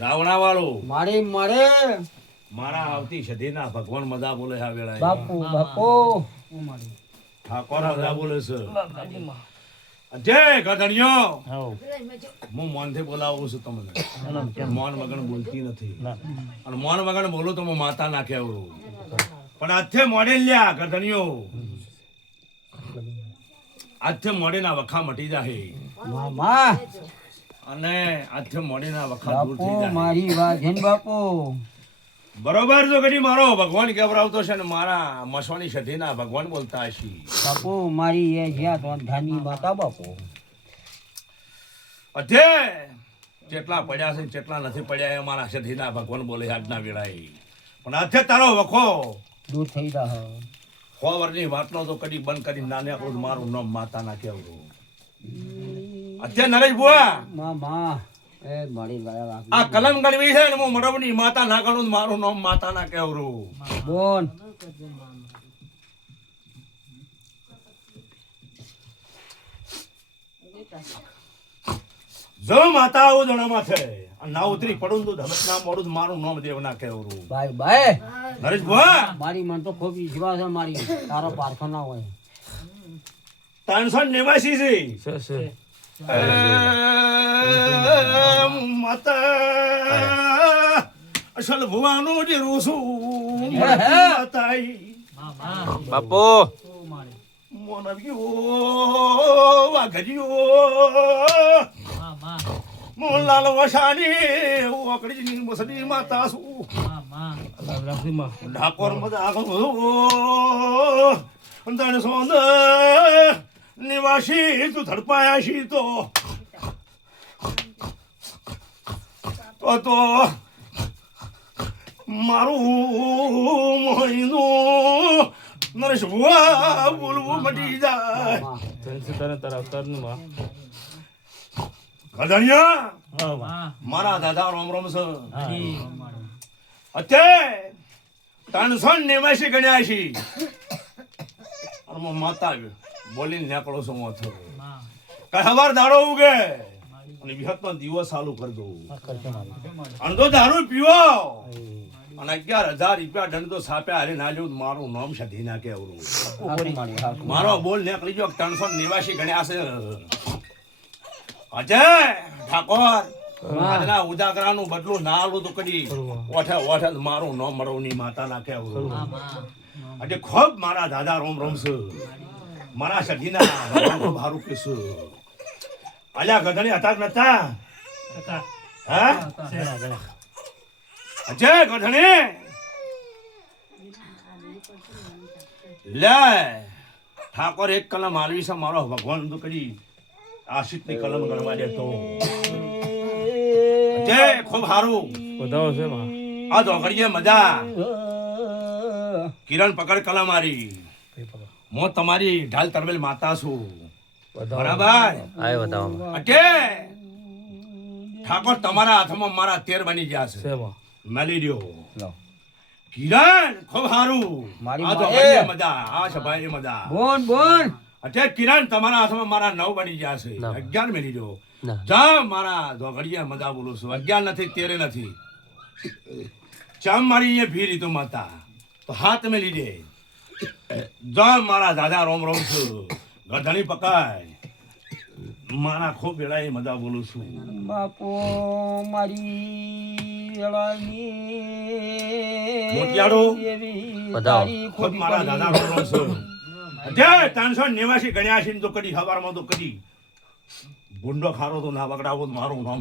રાવણા વાળો મારી મળે મારા આવતી સધીના ભગવાન મજા બોલે આ વેળાએ બાપુ બાપુ ઠાકોર મજા બોલે છે જય ગધણિયો હું મોનથી બોલાવું છું તમને મોન વગર બોલતી નથી અને મોન વગર બોલું તો હું માતા નાખે આવરું પણ આજથી મોડે લ્યા ગધણિયો આજથી મોડેના વખા મટી જાહે મામા અને આજથી મોડેના વખા દૂર થઈ બાપુ જાય મારી વાત છે ને બાપુ બરોબર જો કદી મારો ભગવાન કેવરાવતો છે ને મારા મસવાની સધીના ભગવાન બોલતા હશે બાપુ મારી એ જ્યાં તો ધાની માતા બાપુ અધે જેટલા પડ્યા છે ને જેટલા નથી પડ્યા એ મારા સધીના ભગવાન બોલે આજના વેળાએ પણ આજે તારો વખો દૂર થઈ જા સો વર્ષની વાતનો તો કદી બંધ કરી નાને આપણું મારું નામ માતા ના કેવરું અત્યારે નરેશ બુઆ મામા એ મારી ગયા આ કલમ ગણવી છે ને હું મરબની માતા ના ગણું મારું નામ માતા ના કેવરું બોન જો માતા આવું જણામાં છે ના ઉતરી પડું તો ધમક ના મોડું મારું નામ દેવ ના કેવરું ભાઈ ભાઈ નરેશ બુઆ મારી મન તો ખૂબ વિશ્વાસ છે મારી તારો પ્રાર્થના હોય 389 છે માતા અસલ ભુવાનું જે રૂસું માતાઈ બાપુ મોન આવ્યો વાઘરિયો મોલાલ વસાની ઓકડીની મસની માતા છું ડાકોર મજા અંતણ સોંદ નિવાસી તું ધડપાયા છી તો મારું મોહીનું નરેશ ભુવા બોલવું મટી જાય ગધણિયા મારા દાદા રોમ રોમ છે અત્યારે 389 ગણ્યા છી માતા બોલીને નીકળો છો માથો કઈ હવાર દાડો ઉગે અને વિહતનો દિવસ ચાલુ કરજો અને તો દારૂ પીવો અને 11,000 રૂપિયા દંડ તો સાપ્યા હારે ના જેવું મારું નામ સધી નાખે અવરું મારો બોલ નીકળી ગયો 389 ગણ્યા છે અજય ઠાકોર આજના ઉજાગરાનું બદલું ના આલું તો કદી ઓઠે ઓઠે મારું નામ મરવની માતા નાખે અવરું આજે ખૂબ મારા દાદા રોમ રોમ છે મારા સધીના ખૂબ હારું કીશું અલ્યા ગધણી હતા નતા હા અજય ગધણી લે ઠાકોર એક કલમ આલવી છે મારો ભગવાન તો કરી આશિતની કલમ ગણવા દેતો અજય ખૂબ હારું બધાઓ છે આ દોગડીએ મજા કિરણ પકડ કલમ મારી હું તમારી ઢાલ તરવેલ માતા છું બરાબર આય બતાવો અટે ઠાકોર તમારા હાથમાં મારા 13 બની ગયા છે મળી રહ્યો કિરણ ખૂબ સારું આ તો મજા આ સભાઈ મજા બોન બોન અટે કિરણ તમારા હાથમાં મારા 9 બની ગયા છે 11 મળી રહ્યો જા મારા દોગડિયા મજા બોલું છું 11 નથી 13 નથી ચમ મારી એ ભીરી તો માતા તો હાથ મેં લીધે જા મારા દાદા રોમ રોમ છું ગધણી પકાય મારા ખૂબ વેળાએ મજા બોલું છું બાપુ મારી મોતિયાળો બતાવો. ખૂબ મારા દાદા રોમ રોમ છું જે 389 ગણ્યા છે તો કદી હવારમાં તો કદી ગુંડો ખારો તો ના બગડાવો મારું નામ